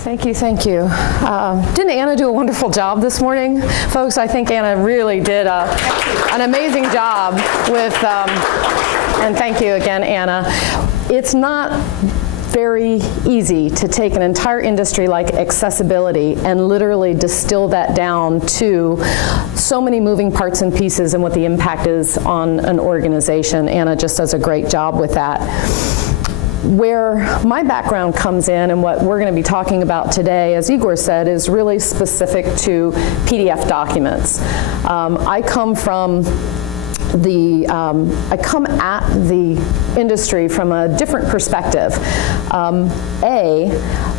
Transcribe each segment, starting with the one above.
Thank you, thank you. Didn't Anna do a wonderful job this morning? Folks, I think Anna really did an amazing job with, and thank you again, Anna. It's not very easy to take an entire industry like accessibility and literally distill that down to so many moving parts and pieces and what the impact is on an organization. Anna just does a great job with that. Where my background comes in and what we're going to be talking about today, as Igor said, is really specific to PDF documents. I come at the industry from a different perspective.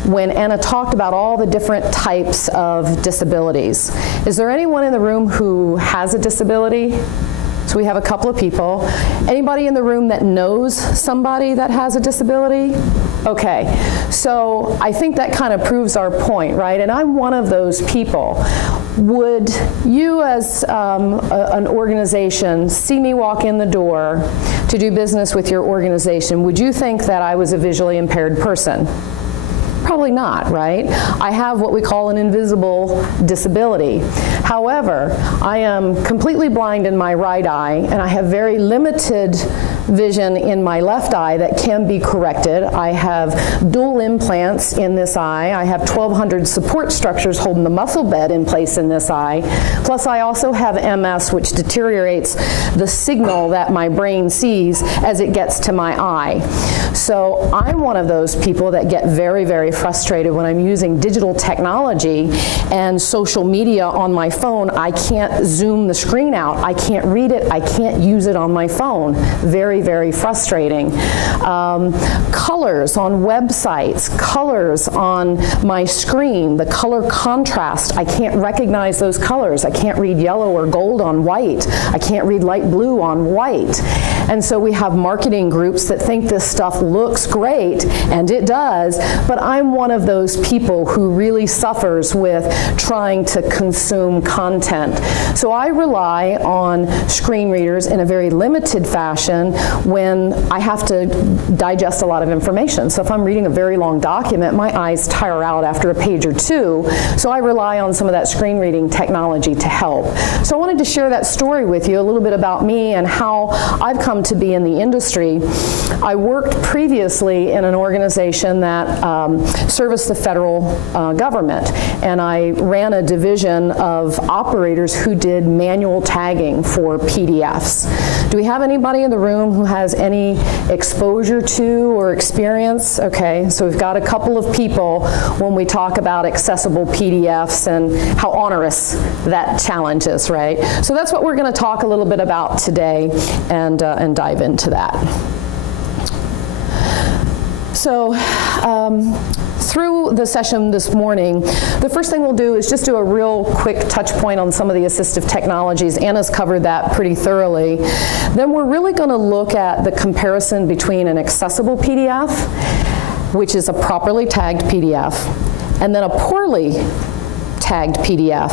When Anna talked about all the different types of disabilities, is there anyone in the room who has a disability? So we have a couple of people. Anybody in the room that knows somebody that has a disability? Okay, so I think that kind of proves our point, right? And I'm one of those people. Would you as an organization see me walk in the door to do business with your organization? Would you think that I was a visually impaired person? Probably not, right? I have what we call an invisible disability. However, I am completely blind in my right eye, and I have very limited vision in my left eye that can be corrected. I have dual implants in this eye. I have 1,200 support structures holding the muscle bed in place in this eye. Plus, I also have MS, which deteriorates the signal that my brain sees as it gets to my eye. So I'm one of those people that get very, very frustrated when I'm using digital technology and social media on my phone. I can't zoom the screen out. I can't read it. I can't use it on my phone. Very, very frustrating. Colors on websites, colors on my screen, the color contrast, I can't recognize those colors. I can't read yellow or gold on white. I can't read light blue on white. And so we have marketing groups that think this stuff looks great, and it does, but I'm one of those people who really suffers with trying to consume content. So I rely on screen readers in a very limited fashion when I have to digest a lot of information. So if I'm reading a very long document, my eyes tire out after a page or two, so I rely on some of that screen reading technology to help. So I wanted to share that story with you, a little bit about me and how I've come to be in the industry. I worked previously in an organization that serviced the federal government, and I ran a division of operators who did manual tagging for PDFs. Do we have anybody in the room who has any exposure to or experience? Okay, so we've got a couple of people when we talk about accessible PDFs and how onerous that challenge is, right? So that's what we're going to talk a little bit about today and dive into that. So through the session this morning, the first thing we'll do is just do a real quick touch point on some of the assistive technologies. Anna's covered that pretty thoroughly. Then we're really going to look at the comparison between an accessible PDF, which is a properly tagged PDF, and then a poorly tagged PDF,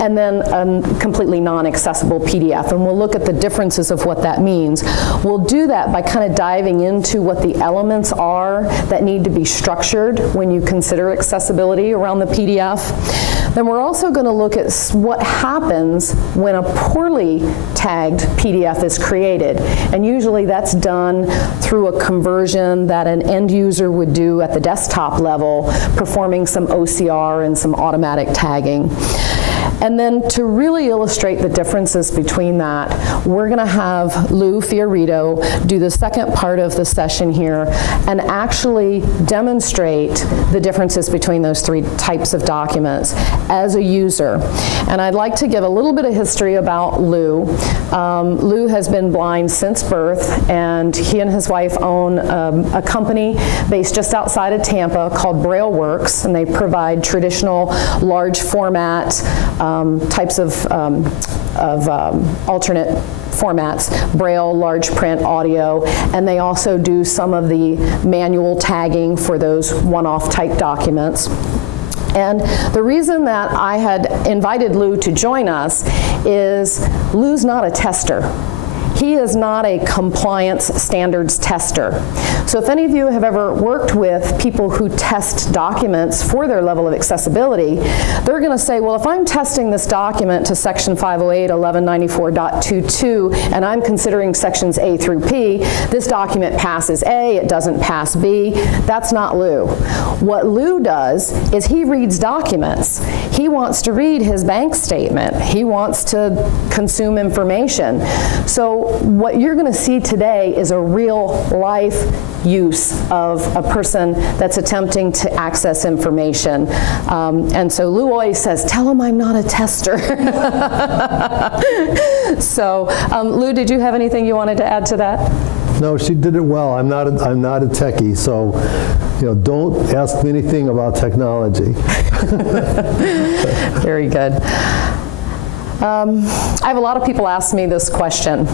and then a completely non-accessible PDF. And we'll look at the differences of what that means. We'll do that by kind of diving into what the elements are that need to be structured when you consider accessibility around the PDF. Then we're also going to look at what happens when a poorly tagged PDF is created. And usually that's done through a conversion that an end user would do at the desktop level, performing some OCR and some automatic tagging. And then to really illustrate the differences between that, we're going to have Lou Fiorito do the second part of the session here and actually demonstrate the differences between those three types of documents as a user. And I'd like to give a little bit of history about Lou. Lou has been blind since birth, and he and his wife own a company based just outside of Tampa called Braille Works, and they provide traditional large format types of alternate formats, Braille, large print, audio, and they also do some of the manual tagging for those one-off type documents. And the reason that I had invited Lou to join us is Lou's not a tester. He is not a compliance standards tester. So if any of you have ever worked with people who test documents for their level of accessibility, they're going to say, well, if I'm testing this document to section 508, 1194.22, and I'm considering sections A through P, this document passes A, it doesn't pass B. That's not Lou. What Lou does is he reads documents. He wants to read his bank statement. He wants to consume information. So what you're going to see today is a real life use of a person that's attempting to access information. And so Lou always says, tell him I'm not a tester. So Lou, did you have anything you wanted to add to that? No, she did it well. I'm not a techie, so don't ask me anything about technology. Very good. I have a lot of people ask me this question.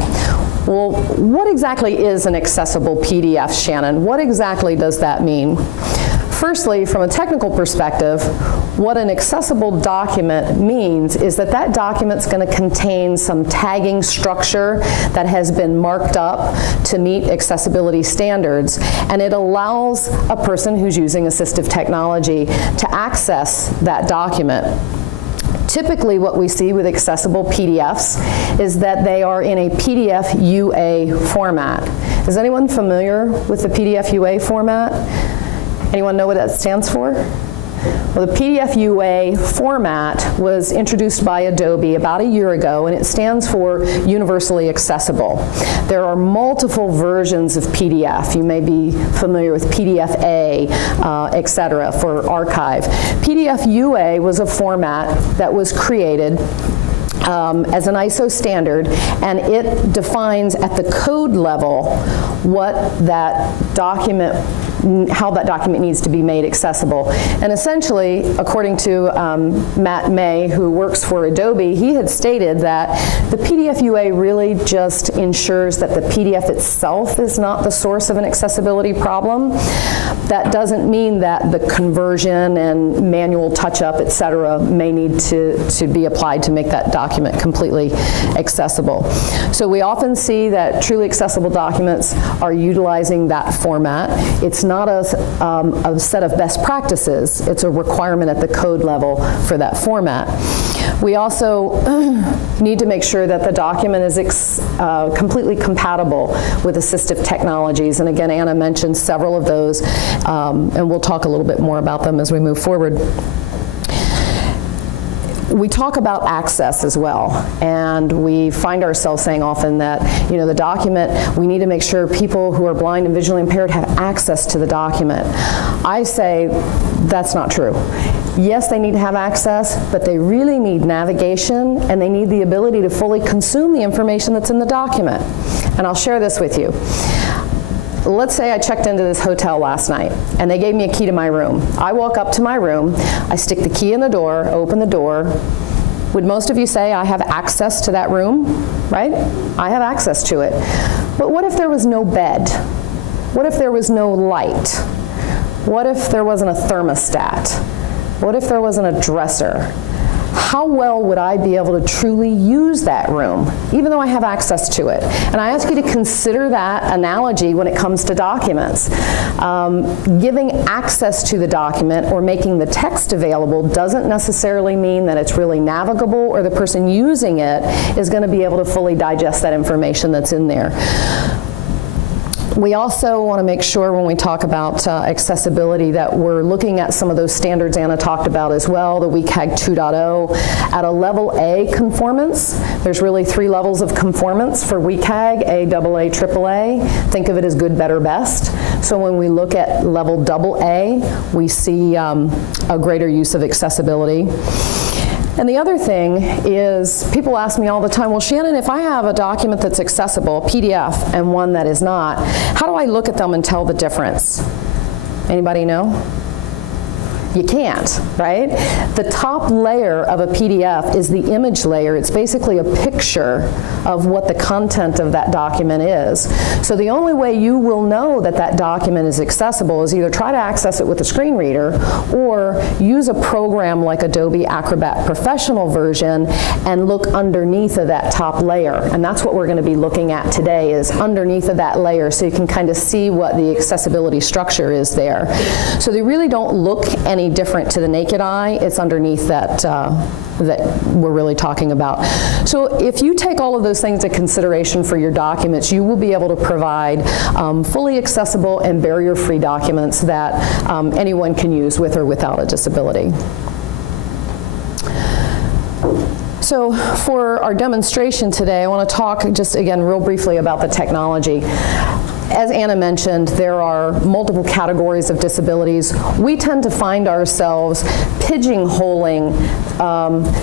Well, what exactly is an accessible PDF, Shannon? What exactly does that mean? Firstly, from a technical perspective, what an accessible document means is that that document's going to contain some tagging structure that has been marked up to meet accessibility standards, and it allows a person who's using assistive technology to access that document. Typically what we see with accessible PDFs is that they are in a PDF UA format. Is anyone familiar with the PDF UA format? Anyone know what that stands for? Well, the PDF UA format was introduced by Adobe about a year ago, and it stands for Universally Accessible. There are multiple versions of PDF. You may be familiar with PDF-A, et cetera, for archive. PDF UA was a format that was created as an ISO standard, and it defines at the code level what that document, how that document needs to be made accessible. And essentially, according to Matt May, who works for Adobe, he had stated that the PDF UA really just ensures that the PDF itself is not the source of an accessibility problem. That doesn't mean that the conversion and manual touch-up, et cetera, may need to be applied to make that document completely accessible. So we often see that truly accessible documents are utilizing that format. It's not a set of best practices, it's a requirement at the code level for that format. We also need to make sure that the document is completely compatible with assistive technologies, and again, Anna mentioned several of those, and we'll talk a little bit more about them as we move forward. We talk about access as well, and we find ourselves saying often that, the document, we need to make sure people who are blind and visually impaired have access to the document. I say that's not true. Yes, they need to have access, but they really need navigation, and they need the ability to fully consume the information that's in the document. And I'll share this with you. Let's say I checked into this hotel last night, and they gave me a key to my room. I walk up to my room, I stick the key in the door, open the door. Would most of you say I have access to that room, right? I have access to it. But what if there was no bed? What if there was no light? What if there wasn't a thermostat? What if there wasn't a dresser? How well would I be able to truly use that room, even though I have access to it? And I ask you to consider that analogy when it comes to documents. Giving access to the document or making the text available doesn't necessarily mean that it's really navigable or the person using it is going to be able to fully digest that information that's in there. We also want to make sure when we talk about accessibility that we're looking at some of those standards Anna talked about as well, the WCAG 2.0. At a level A conformance, there's really 3 levels of conformance for WCAG, A, AA, AAA. Think of it as good, better, best. So when we look at level AA, we see a greater use of accessibility. And the other thing is, people ask me all the time, well, Shannon, if I have a document that's accessible, a PDF, and one that is not, how do I look at them and tell the difference? Anybody know? You can't, right? The top layer of a PDF is the image layer. It's basically a picture of what the content of that document is. So the only way you will know that that document is accessible is either try to access it with a screen reader or use a program like Adobe Acrobat Professional version and look underneath of that top layer. And that's what we're going to be looking at today, is underneath of that layer, so you can kind of see what the accessibility structure is there. So they really don't look any different to the naked eye. It's underneath that that we're really talking about. So if you take all of those things into consideration for your documents, you will be able to provide fully accessible and barrier-free documents that anyone can use with or without a disability. So for our demonstration today, I want to talk just again real briefly about the technology. As Anna mentioned, there are multiple categories of disabilities. We tend to find ourselves pigeonholing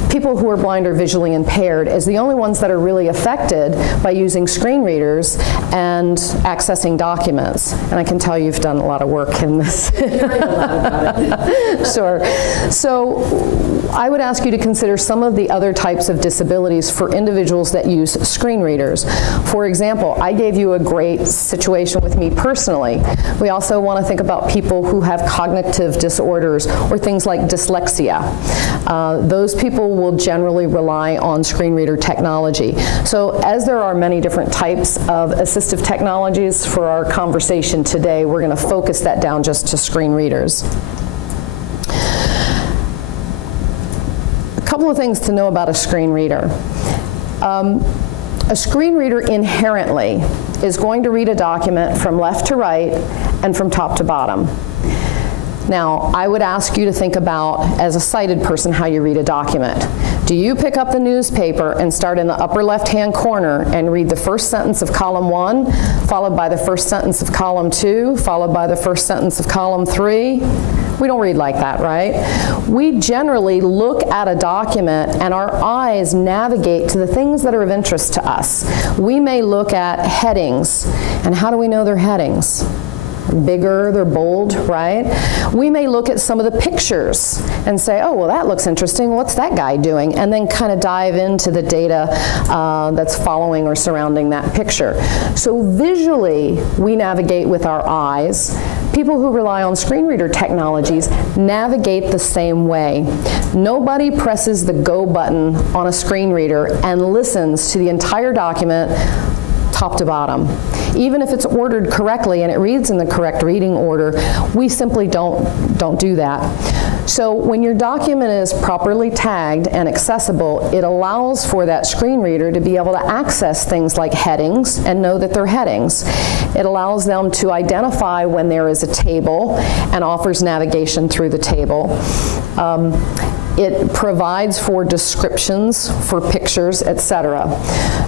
people who are blind or visually impaired as the only ones that are really affected by using screen readers and accessing documents. And I can tell you've done a lot of work in this. Sure. So I would ask you to consider some of the other types of disabilities for individuals that use screen readers. For example, I gave you a great situation with me personally. We also want to think about people who have cognitive disorders or things like dyslexia. Those people will generally rely on screen reader technology. So as there are many different types of assistive technologies for our conversation today, we're going to focus that down just to screen readers. A couple of things to know about a screen reader. A screen reader inherently is going to read a document from left to right and from top to bottom. Now, I would ask you to think about, as a sighted person, how you read a document. Do you pick up the newspaper and start in the upper left-hand corner and read the first sentence of column 1, followed by the first sentence of column 2, followed by the first sentence of column 3? We don't read like that, right? We generally look at a document and our eyes navigate to the things that are of interest to us. We may look at headings, and how do we know they're headings? Bigger, they're bold, right? We may look at some of the pictures and say, oh, well, that looks interesting. What's that guy doing? And then kind of dive into the data that's following or surrounding that picture. So visually, we navigate with our eyes. People who rely on screen reader technologies navigate the same way. Nobody presses the go button on a screen reader and listens to the entire document top to bottom. Even if it's ordered correctly and it reads in the correct reading order, we simply don't do that. So when your document is properly tagged and accessible, it allows for that screen reader to be able to access things like headings and know that they're headings. It allows them to identify when there is a table and offers navigation through the table. It provides for descriptions, for pictures, etc.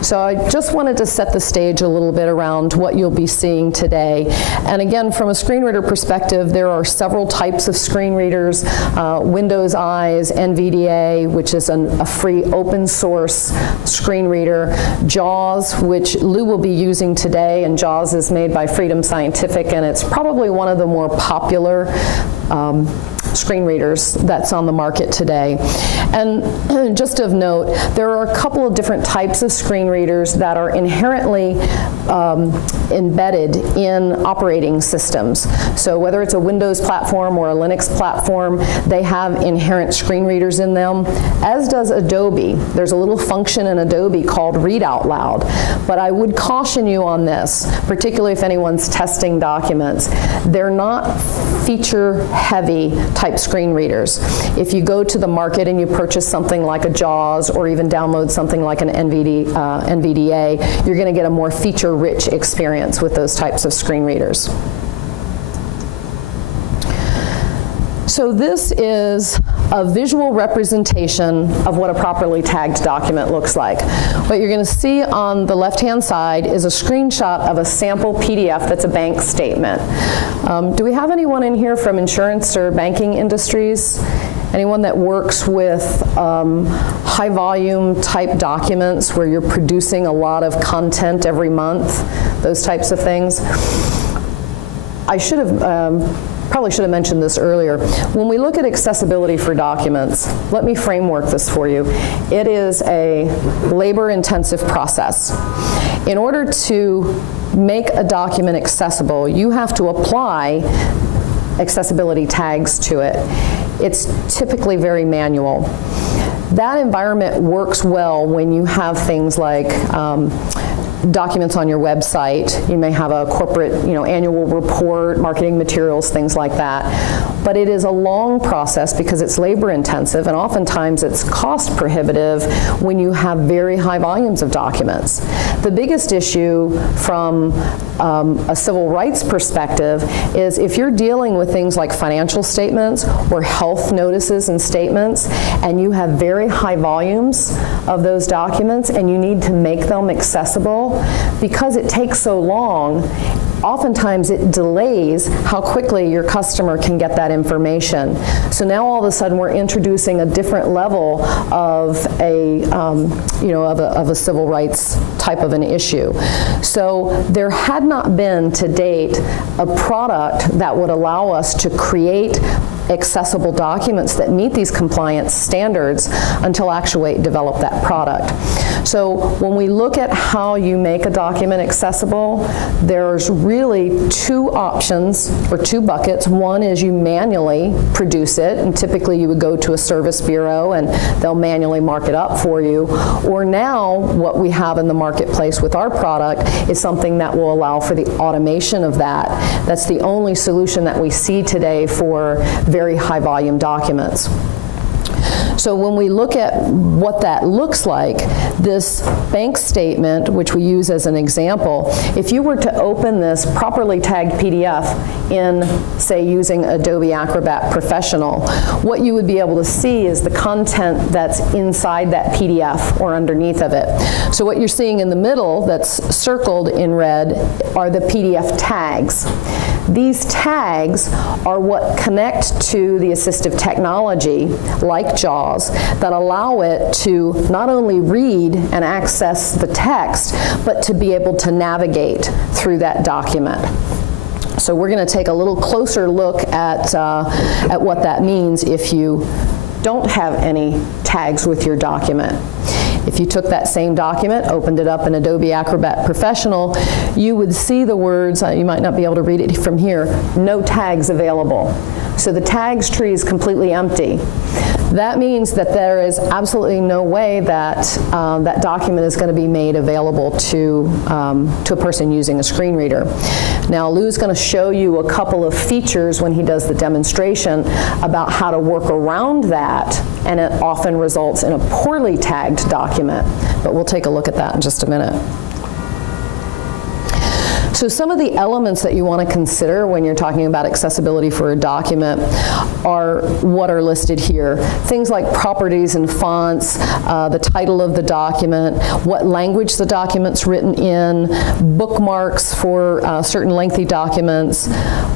So I just wanted to set the stage a little bit around what you'll be seeing today. And again, from a screen reader perspective, there are several types of screen readers. Windows Eyes, NVDA, which is a free open source screen reader. JAWS, which Lou will be using today, and JAWS is made by Freedom Scientific, and it's probably one of the more popular screen readers that's on the market today. And just of note, there are a couple of different types of screen readers that are inherently embedded in operating systems. So whether it's a Windows platform or a Linux platform, they have inherent screen readers in them, as does Adobe. There's a little function in Adobe called Read Out Loud. But I would caution you on this, particularly if anyone's testing documents. They're not feature-heavy type screen readers. If you go to the market and you purchase something like a JAWS or even download something like an NVDA, you're going to get a more feature-rich experience with those types of screen readers. So this is a visual representation of what a properly tagged document looks like. What you're going to see on the left-hand side is a screenshot of a sample PDF that's a bank statement. Do we have anyone in here from insurance or banking industries? Anyone that works with high volume type documents where you're producing a lot of content every month, those types of things? I should have probably should have mentioned this earlier. When we look at accessibility for documents, let me framework this for you. It is a labor-intensive process. In order to make a document accessible, you have to apply accessibility tags to it. It's typically very manual. That environment works well when you have things like documents on your website. You may have a corporate, annual report, marketing materials, things like that. But it is a long process because it's labor intensive, and oftentimes it's cost prohibitive when you have very high volumes of documents. The biggest issue from a civil rights perspective is if you're dealing with things like financial statements or health notices and statements, and you have very high volumes of those documents and you need to make them accessible, because it takes so long, oftentimes it delays how quickly your customer can get that information. So now all of a sudden we're introducing a different level of a civil rights type of an issue. So there had not been to date a product that would allow us to create accessible documents that meet these compliance standards until Actuate developed that product. So when we look at how you make a document accessible, there's really two options or two buckets. One is you manually produce it, and typically you would go to a service bureau and they'll manually mark it up for you. Or now what we have in the marketplace with our product is something that will allow for the automation of that. That's the only solution that we see today for very high volume documents. So when we look at what that looks like, this bank statement, which we use as an example, if you were to open this properly tagged PDF in, say, using Adobe Acrobat Professional, what you would be able to see is the content that's inside that PDF or underneath of it. So what you're seeing in the middle that's circled in red are the PDF tags. These tags are what connect to the assistive technology, like JAWS, that allow it to not only read and access the text, but to be able to navigate through that document. So we're going to take a little closer look at what that means if you don't have any tags with your document. If you took that same document, opened it up in Adobe Acrobat Professional, you would see the words, you might not be able to read it from here, no tags available. So the tags tree is completely empty. That means that there is absolutely no way that that document is going to be made available to a person using a screen reader. Now, Lou's going to show you a couple of features when he does the demonstration about how to work around that, and it often results in a poorly tagged document. But we'll take a look at that in just a minute. So some of the elements that you want to consider when you're talking about accessibility for a document are what are listed here. Things like properties and fonts, the title of the document, what language the document's written in, bookmarks for certain lengthy documents,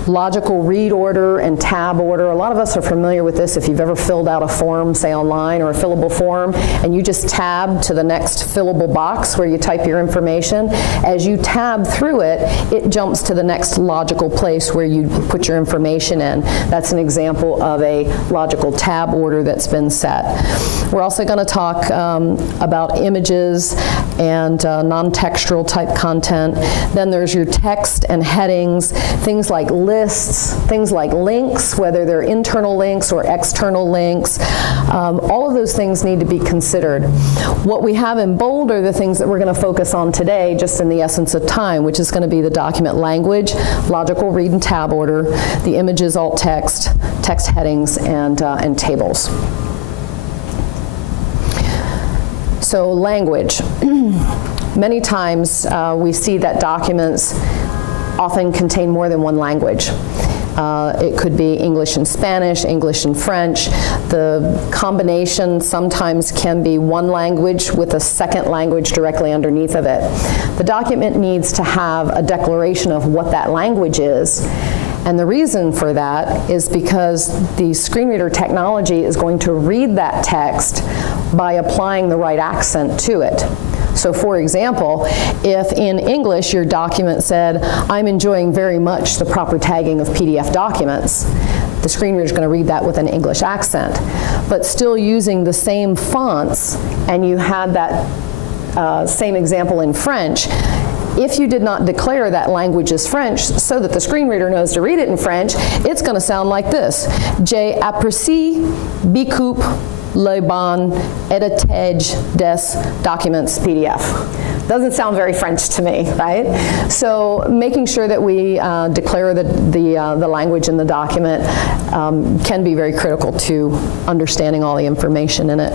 logical read order and tab order. A lot of us are familiar with this if you've ever filled out a form, say online, or a fillable form, and you just tab to the next fillable box where you type your information. As you tab through it, it jumps to the next logical place where you put your information in. That's an example of a logical tab order that's been set. We're also going to talk about images and non-textual type content. Then there's your text and headings, things like lists, things like links, whether they're internal links or external links. All of those things need to be considered. What we have in bold are the things that we're going to focus on today, just in the essence of time, which is going to be the document language, logical read and tab order, the images, alt text, text headings, and tables. So language. Many times we see that documents often contain more than one language. It could be English and Spanish, English and French. The combination sometimes can be one language with a second language directly underneath of it. The document needs to have a declaration of what that language is. And the reason for that is because the screen reader technology is going to read that text by applying the right accent to it. So for example, if in English your document said, I'm enjoying very much the proper tagging of PDF documents, the screen reader is going to read that with an English accent. But still using the same fonts, and you had that same example in French, if you did not declare that language is French so that the screen reader knows to read it in French, it's going to sound like this. J'ai apprécié beaucoup le bon éditage des documents PDF. Doesn't sound very French to me, right? So making sure that we declare the language in the document can be very critical to understanding all the information in it.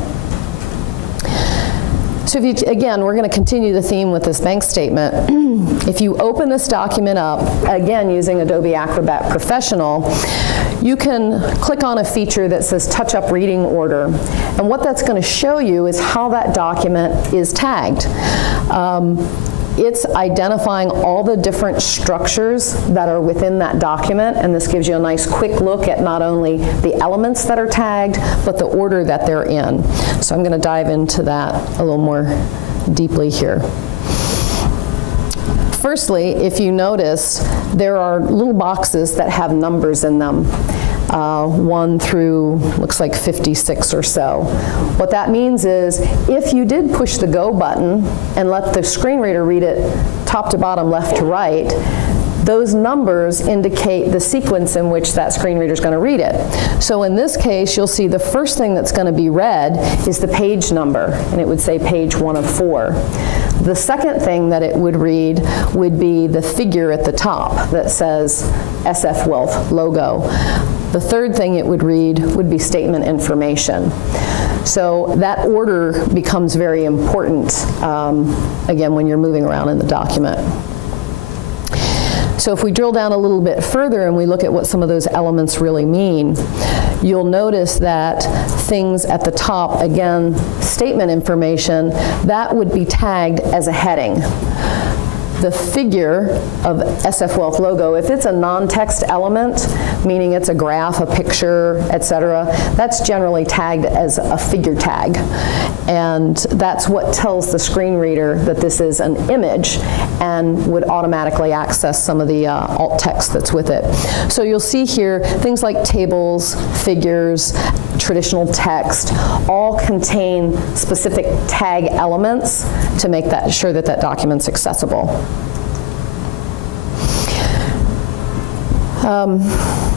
So if you, again, we're going to continue the theme with this bank statement. If you open this document up, again using Adobe Acrobat Professional, you can click on a feature that says Touch Up Reading Order. And what that's going to show you is how that document is tagged. It's identifying all the different structures that are within that document, and this gives you a nice quick look at not only the elements that are tagged, but the order that they're in. So I'm going to dive into that a little more deeply here. Firstly, if you notice, there are little boxes that have numbers in them. 1 through, looks like 56 or so. What that means is, if you did push the go button and let the screen reader read it top to bottom, left to right, those numbers indicate the sequence in which that screen reader is going to read it. So in this case, you'll see the first thing that's going to be read is the page number, and it would say page 1 of 4. The second thing that it would read would be the figure at the top that says SF Wealth logo. The third thing it would read would be statement information. So that order becomes very important, again, when you're moving around in the document. So if we drill down a little bit further and we look at what some of those elements really mean, you'll notice that things at the top, again, statement information, that would be tagged as a heading. The figure of SF Wealth logo, if it's a non-text element, meaning it's a graph, a picture, etc., that's generally tagged as a figure tag. And that's what tells the screen reader that this is an image and would automatically access some of the alt text that's with it. So you'll see here things like tables, figures, traditional text, all contain specific tag elements to make that sure that that document's accessible.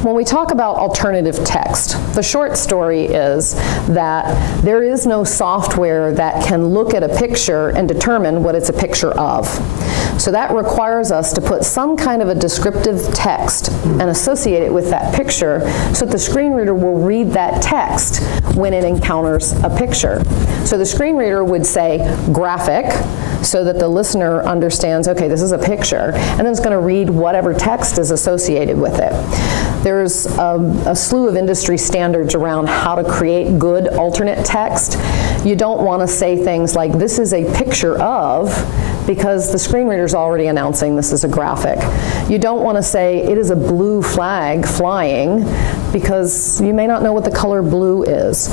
When we talk about alternative text, the short story is that there is no software that can look at a picture and determine what it's a picture of. So that requires us to put some kind of a descriptive text and associate it with that picture so that the screen reader will read that text when it encounters a picture. So the screen reader would say graphic, so that the listener understands, okay, this is a picture, and then it's going to read whatever text is associated with it. There's a slew of industry standards around how to create good alternate text. You don't want to say things like, this is a picture of, because the screen reader is already announcing this is a graphic. You don't want to say, it is a blue flag flying, because you may not know what the color blue is.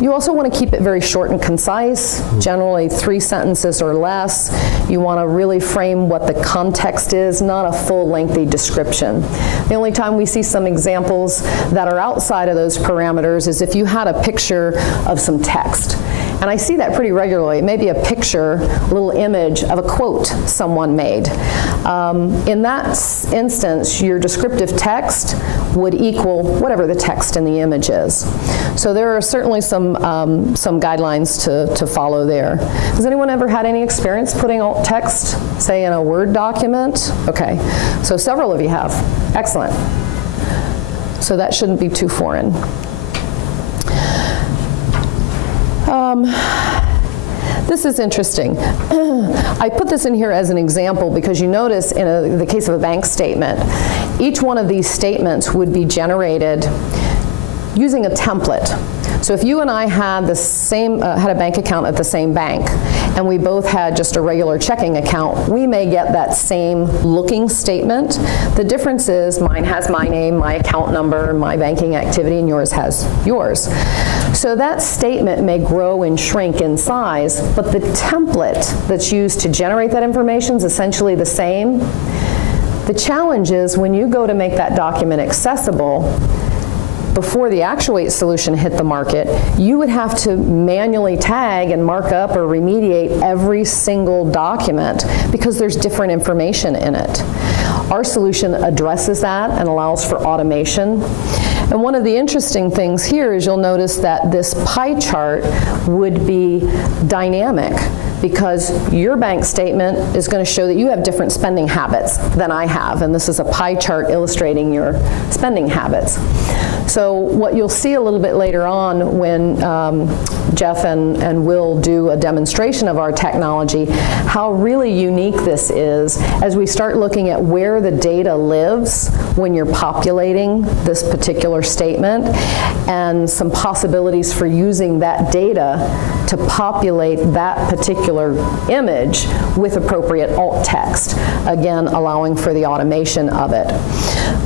You also want to keep it very short and concise, generally 3 sentences or less. You want to really frame what the context is, not a full lengthy description. The only time we see some examples that are outside of those parameters is if you had a picture of some text. And I see that pretty regularly. It may be a picture, a little image of a quote someone made. In that instance, your descriptive text would equal whatever the text in the image is. So there are certainly some guidelines to follow there. Has anyone ever had any experience putting alt text, say, in a Word document? Okay, so several of you have. Excellent. So that shouldn't be too foreign. This is interesting. I put this in here as an example because you notice in the case of a bank statement, each one of these statements would be generated using a template. So if you and I had the same had a bank account at the same bank, and we both had just a regular checking account, we may get that same looking statement. The difference is mine has my name, my account number, my banking activity, and yours has yours. So that statement may grow and shrink in size, but the template that's used to generate that information is essentially the same. The challenge is when you go to make that document accessible, before the Actuate solution hit the market, you would have to manually tag and mark up or remediate every single document because there's different information in it. Our solution addresses that and allows for automation. And one of the interesting things here is you'll notice that this pie chart would be dynamic because your bank statement is going to show that you have different spending habits than I have, and this is a pie chart illustrating your spending habits. So what you'll see a little bit later on when Jeff and Will do a demonstration of our technology, how really unique this is as we start looking at where the data lives when you're populating this particular statement and some possibilities for using that data to populate that particular image with appropriate alt text, again allowing for the automation of it.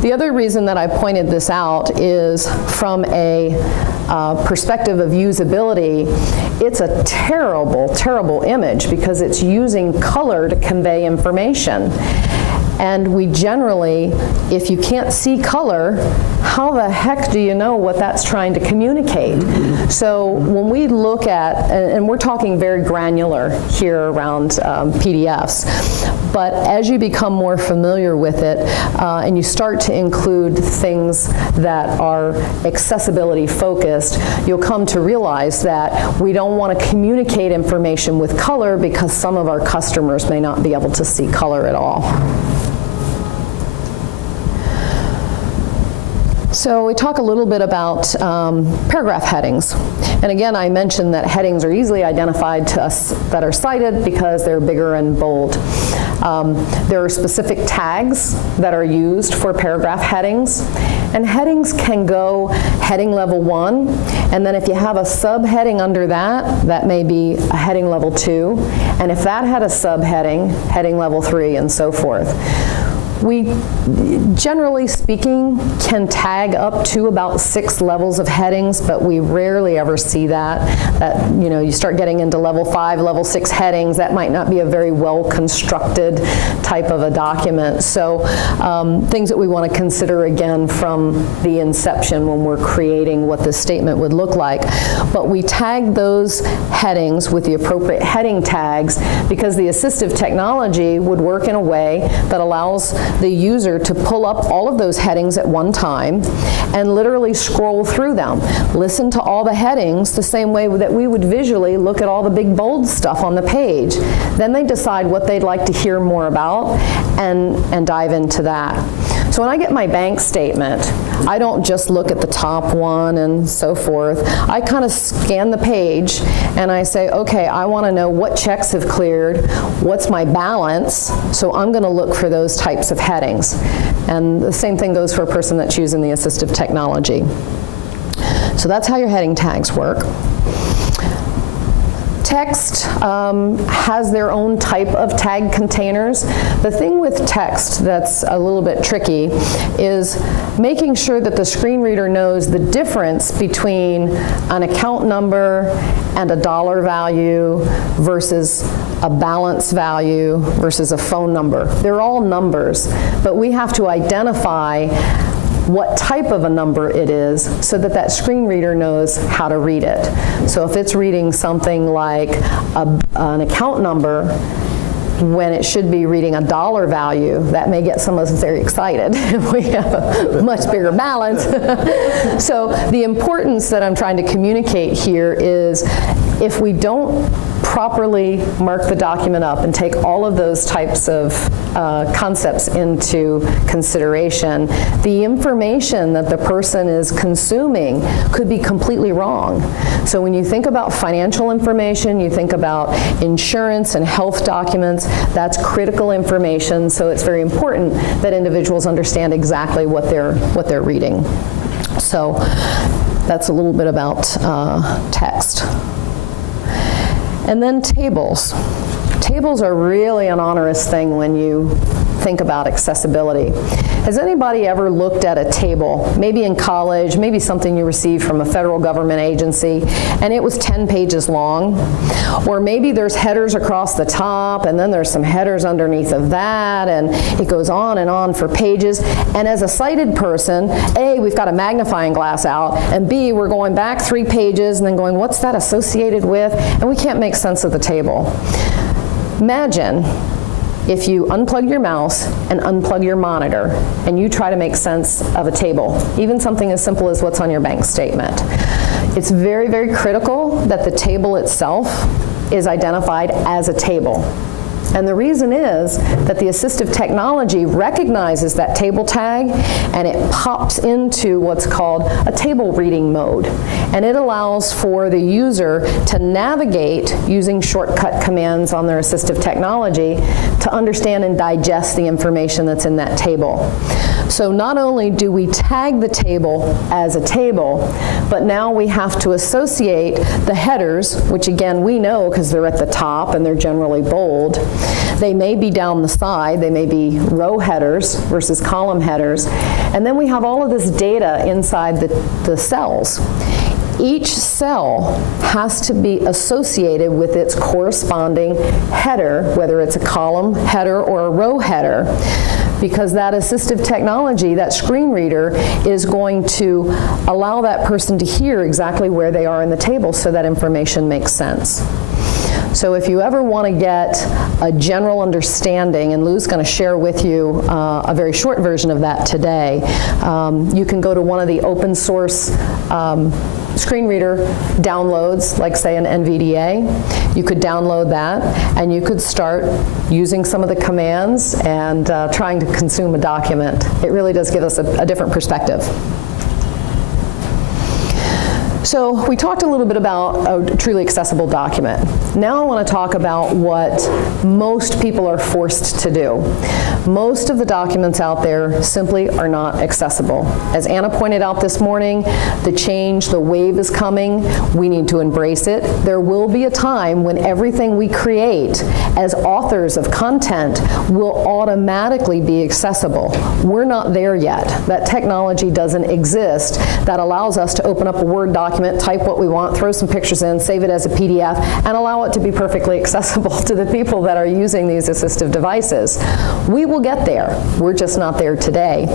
The other reason that I pointed this out is from a perspective of usability, it's a terrible, terrible image because it's using color to convey information. And we generally, if you can't see color, how the heck do you know what that's trying to communicate? So when we look at, and we're talking very granular here around PDFs, but as you become more familiar with it and you start to include things that are accessibility focused, you'll come to realize that we don't want to communicate information with color because some of our customers may not be able to see color at all. So we talk a little bit about paragraph headings. And again, I mentioned that headings are easily identified to us that are cited because they're bigger and bold. There are specific tags that are used for paragraph headings. And headings can go heading level 1, and then if you have a subheading under that, that may be a heading level 2. And if that had a subheading, heading level 3, and so forth. We, generally speaking, can tag up to about 6 levels of headings, but we rarely ever see that. That, you know, you start getting into level 5, level 6 headings, that might not be a very well-constructed type of a document. So things that we want to consider again from the inception when we're creating what this statement would look like. But we tag those headings with the appropriate heading tags because the assistive technology would work in a way that allows the user to pull up all of those headings at one time and literally scroll through them. Listen to all the headings the same way that we would visually look at all the big bold stuff on the page. Then they decide what they'd like to hear more about and dive into that. So when I get my bank statement, I don't just look at the top one and so forth. I kind of scan the page and I say, okay, I want to know what checks have cleared, what's my balance, so I'm going to look for those types of headings. And the same thing goes for a person that's using the assistive technology. So that's how your heading tags work. Text has their own type of tag containers. The thing with text that's a little bit tricky is making sure that the screen reader knows the difference between an account number and a dollar value versus a balance value versus a phone number. They're all numbers, but we have to identify what type of a number it is so that that screen reader knows how to read it. So if it's reading something like an account number when it should be reading a dollar value, that may get some of us very excited. We have a much bigger balance. So the importance that I'm trying to communicate here is if we don't properly mark the document up and take all of those types of concepts into consideration, the information that the person is consuming could be completely wrong. So when you think about financial information, you think about insurance and health documents, that's critical information, so it's very important that individuals understand exactly what they're reading. So that's a little bit about text. And then tables. Tables are really an onerous thing when you think about accessibility. Has anybody ever looked at a table, maybe in college, maybe something you received from a federal government agency, and it was 10 pages long? Or maybe there's headers across the top, and then there's some headers underneath of that, and it goes on and on for pages. And as a sighted person, A, we've got a magnifying glass out, and B, we're going back 3 pages and then going, what's that associated with? And we can't make sense of the table. Imagine if you unplug your mouse and unplug your monitor and you try to make sense of a table, even something as simple as what's on your bank statement. It's very, very critical that the table itself is identified as a table. And the reason is that the assistive technology recognizes that table tag and it pops into what's called a table reading mode. And it allows for the user to navigate using shortcut commands on their assistive technology to understand and digest the information that's in that table. So not only do we tag the table as a table, but now we have to associate the headers, which again we know because they're at the top and they're generally bold. They may be down the side, they may be row headers versus column headers. And then we have all of this data inside the cells. Each cell has to be associated with its corresponding header, whether it's a column header or a row header, because that assistive technology, that screen reader, is going to allow that person to hear exactly where they are in the table so that information makes sense. So if you ever want to get a general understanding, and Lou's going to share with you a very short version of that today, you can go to one of the open source screen reader downloads, like say an NVDA. You could download that, and you could start using some of the commands and trying to consume a document. It really does give us a different perspective. So we talked a little bit about a truly accessible document. Now I want to talk about what most people are forced to do. Most of the documents out there simply are not accessible. As Anna pointed out this morning, the change, the wave is coming. We need to embrace it. There will be a time when everything we create as authors of content will automatically be accessible. We're not there yet. That technology doesn't exist that allows us to open up a Word document, type what we want, throw some pictures in, save it as a PDF, and allow it to be perfectly accessible to the people that are using these assistive devices. We will get there. We're just not there today.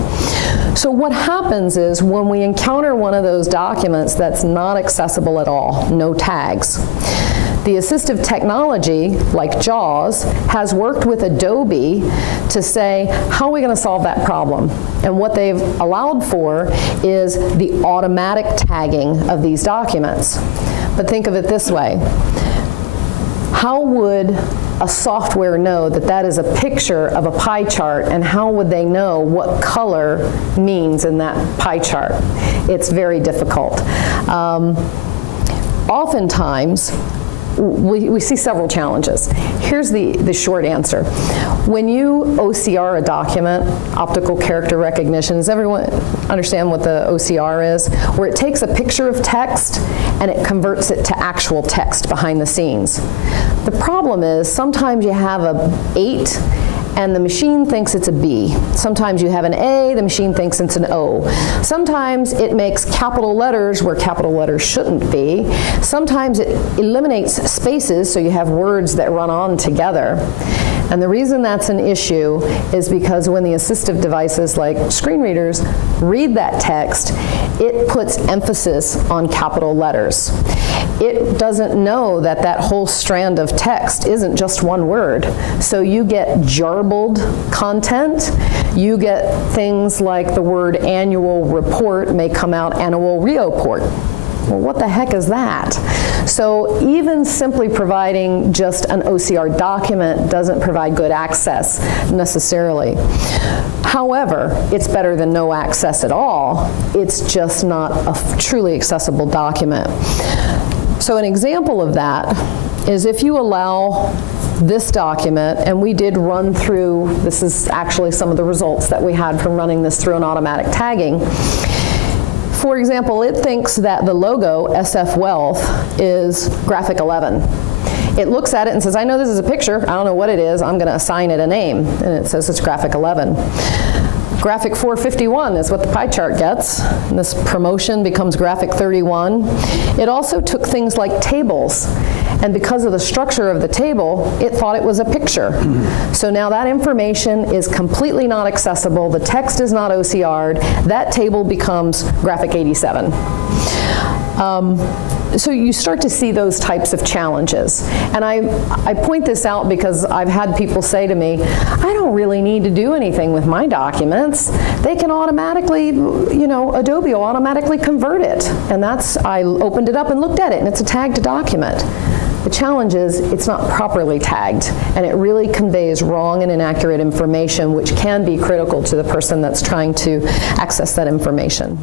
So what happens is when we encounter one of those documents that's not accessible at all, no tags, the assistive technology, like JAWS, has worked with Adobe to say, how are we going to solve that problem? And what they've allowed for is the automatic tagging of these documents. But think of it this way. How would a software know that that is a picture of a pie chart, and how would they know what color means in that pie chart? It's very difficult. Oftentimes, we see several challenges. Here's the short answer. When you OCR a document, optical character recognition, does everyone understand what the OCR is? Where it takes a picture of text and it converts it to actual text behind the scenes. The problem is sometimes you have a 8 and the machine thinks it's a B. Sometimes you have an A, the machine thinks it's an O. Sometimes it makes capital letters where capital letters shouldn't be. Sometimes it eliminates spaces so you have words that run on together. And the reason that's an issue is because when the assistive devices like screen readers read that text, it puts emphasis on capital letters. It doesn't know that that whole strand of text isn't just one word. So you get jarbled content. You get things like the word annual report may come out annual report. Well, what the heck is that? So even simply providing just an OCR document doesn't provide good access necessarily. However, it's better than no access at all. It's just not a truly accessible document. So an example of that is if you allow this document, and we did run through, this is actually some of the results that we had from running this through an automatic tagging. For example, it thinks that the logo, SF Wealth, is graphic 11. It looks at it and says, I know this is a picture, I don't know what it is, I'm going to assign it a name. And it says it's graphic 11. Graphic 451 is what the pie chart gets. And this promotion becomes graphic 31. It also took things like tables, and because of the structure of the table, it thought it was a picture. So now that information is completely not accessible, the text is not OCR'd, that table becomes graphic 87. So you start to see those types of challenges. And I point this out because I've had people say to me, I don't really need to do anything with my documents. They can automatically, Adobe will automatically convert it. And I opened it up and looked at it, and it's a tagged document. The challenge is it's not properly tagged, and it really conveys wrong and inaccurate information, which can be critical to the person that's trying to access that information.